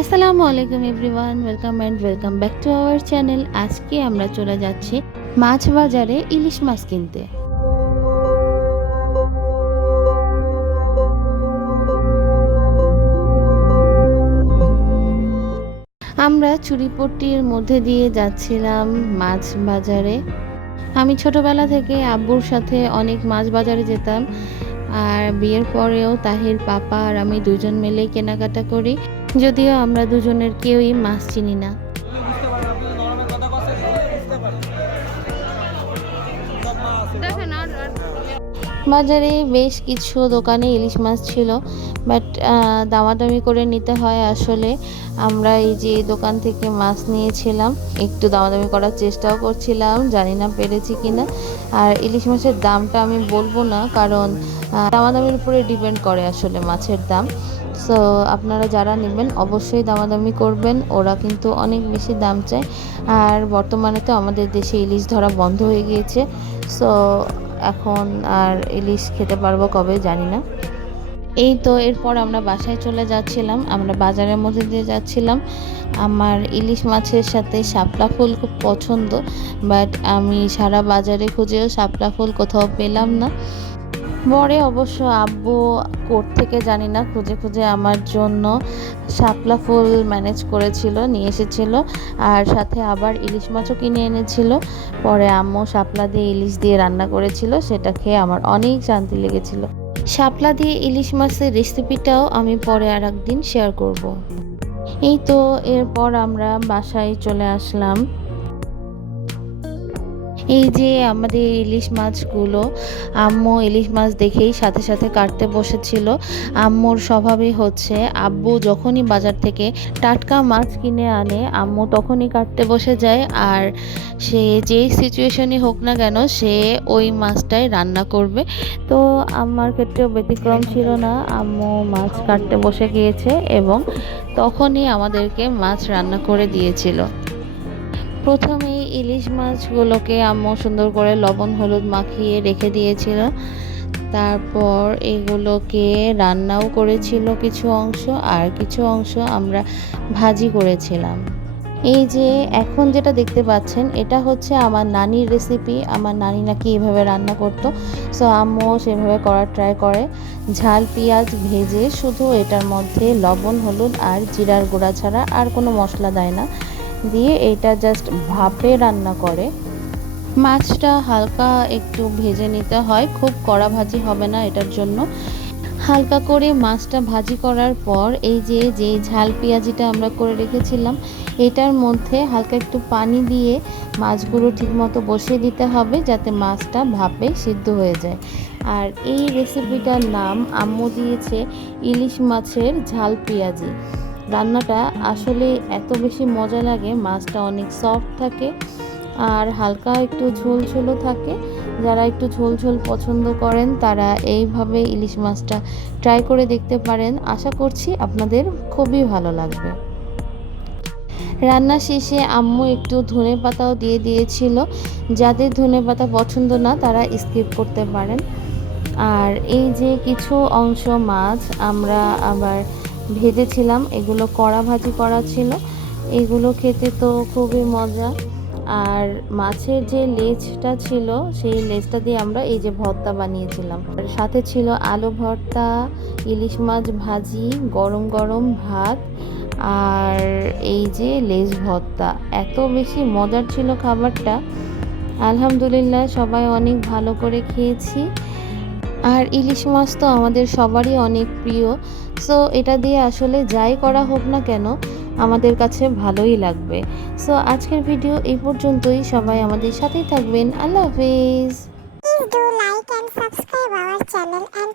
আসসালামু আলাইকুম everyone, welcome and welcome back to our channel. আজকে আমরা চলে যাচ্ছি মাছ বাজারে ইলিশ মাছ কিনতে। আমরা চুরিপট্টির মধ্যে দিয়ে যাচ্ছিলাম মাছ বাজারে। আমি ছোটবেলা থেকে আব্বুর সাথে অনেক মাছ বাজারে যেতাম। আর বিয়ের পরেও তাহির, পাপা আর আমি দুজন মিলে কেনাকাটা করি। যদিও আমরা দুজনের কেউই মাছ চিনি না। বাজারে বেশ কিছু দোকানে ইলিশ মাছ ছিল বাট দামাদামি করে নিতে হয় আসলে। আমরা এই যে দোকান থেকে মাছ নিয়েছিলাম, একটু দামাদামি করার চেষ্টাও করছিলাম, জানি না পেরেছি কিনা। আর ইলিশ মাছের দামটা আমি বলব না, কারণ দামাদামির উপরে ডিপেন্ড করে আসলে মাছের দাম। সো আপনারা যারা নেবেন অবশ্যই দামাদামি করবেন, ওরা কিন্তু অনেক বেশি দাম চায়। আর বর্তমানে তো আমাদের দেশে ইলিশ ধরা বন্ধ হয়ে গিয়েছে। সো এখন আর ইলিশ খেতে পারব কবে জানি না। এই তো এরপর আমরা বাসায় চলে যাচ্ছিলাম, আমরা বাজারের মধ্যে দিয়ে যাচ্ছিলাম। আমার ইলিশ মাছের সাথে শাপলা ফুল খুব পছন্দ বাট আমি সারা বাজারে খুঁজেও শাপলা ফুল কোথাও পেলাম না। পরে অবশ্য আব্বু কোর্ট থেকে জানি না, খুঁজে খুঁজে আমার জন্য শাপলা ফুল ম্যানেজ করেছিল, নিয়ে এসেছিল আর সাথে আবার ইলিশ মাছও কিনে এনেছিল। পরে আম্মু শাপলা দিয়ে ইলিশ দিয়ে রান্না করেছিল, সেটা খেয়ে আমার অনেক শান্তি লেগেছিল। শাপলা দিয়ে ইলিশ মাছের রেসিপিটাও আমি পরে আর একদিন শেয়ার করব। এই তো, এরপর আমরা বাসায় চলে আসলাম। এই যে আমাদের ইলিশ মাছগুলো, আম্মু ইলিশ মাছ দেখেই সাথে সাথে কাটতে বসেছিল। আম্মুর স্বভাবই হচ্ছে, আব্বু যখনই বাজার থেকে টাটকা মাছ কিনে আনে, আম্মু তখনই কাটতে বসে যায়। আর সে যেই সিচুয়েশনই হোক না কেন, সে ওই মাছটাই রান্না করবে। তো আমার ক্ষেত্রেও ব্যতিক্রম ছিল না, আম্মু মাছ কাটতে বসে গিয়েছে এবং তখনই আমাদেরকে মাছ রান্না করে দিয়েছিল। প্রথমে ইলিশ মাছগুলোকে আম্মু সুন্দর করে লবণ, হলুদ মাখিয়ে রেখে দিয়েছিল। তারপর এগুলোকে রান্নাও করেছিল কিছু অংশ আর কিছু অংশ আমরা ভাজি করেছিলাম। এই যে এখন যেটা দেখতে পাচ্ছেন, এটা হচ্ছে আমার নানির রেসিপি আমার নানি নাকি এভাবে রান্না করতো। সো আম্মু সেভাবে করার ট্রাই করে। ঝাল, পেঁয়াজ ভেজে শুধু এটার মধ্যে লবণ, হলুদ আর জিরার গুঁড়া ছাড়া আর কোনো মশলা দেয় না। দিয়ে এটা জাস্ট ভাপে রান্না করে। মাছটা হালকা একটু ভেজে নিতে হয়, খুব কড়া ভাজি হবে না এটার জন্য। হালকা করে মাছটা ভাজি করার পর এই যে যে ঝাল পেঁয়াজিটা আমরা করে রেখেছিলাম, এটার মধ্যে হালকা একটু পানি দিয়ে মাছগুলো ঠিকমতো বসিয়ে দিতে হবে যাতে মাছটা ভাপে সিদ্ধ হয়ে যায়। আর এই রেসিপিটার নাম আম্মু দিয়েছে ইলিশ মাছের ঝাল পেঁয়াজি। রান্নাটা আসলে এত বেশি মজা লাগে, মাছটা অনেক সফট থাকে আর হালকা একটু ঝোল ঝোলও থাকে। যারা একটু ঝোল ঝোল পছন্দ করেন, তারা এইভাবে ইলিশ মাছটা ট্রাই করে দেখতে পারেন। আশা করছি আপনাদের খুবই ভালো লাগবে। রান্না শেষে আম্মু একটু ধনে পাতাও দিয়ে দিয়েছিল। যাদের ধনে পাতা পছন্দ না, তারা স্কিপ করতে পারেন। আর এই যে কিছু অংশ মাছ, আমরা আবার ভেজেছিলাম, এগুলো কড়া ভাজি করা ছিল। এগুলো খেতে তো খুবই মজা। আর মাছের যে লেজটা ছিল, সেই লেজটা দিয়ে আমরা এই যে ভর্তা বানিয়েছিলাম। সাথে ছিল আলু ভর্তা, ইলিশ মাছ ভাজি, গরম গরম ভাত, আর এই যে লেজ ভর্তা। এত বেশি মজার ছিল খাবারটা। আলহামদুলিল্লাহ, সবাই অনেক ভালো করে খেয়েছি। আর ইলিশ মাছ তো আমাদের সবারই অনেক প্রিয়। সো এটা দিয়ে আসলে যাই করা হোক না কেন, আমাদের কাছে ভালোই লাগবে। সো আজকের ভিডিও এই পর্যন্তই। সবাই আমাদের সাথেই থাকবেন। আল্লাহ হাফিজ। Do like and subscribe our channel and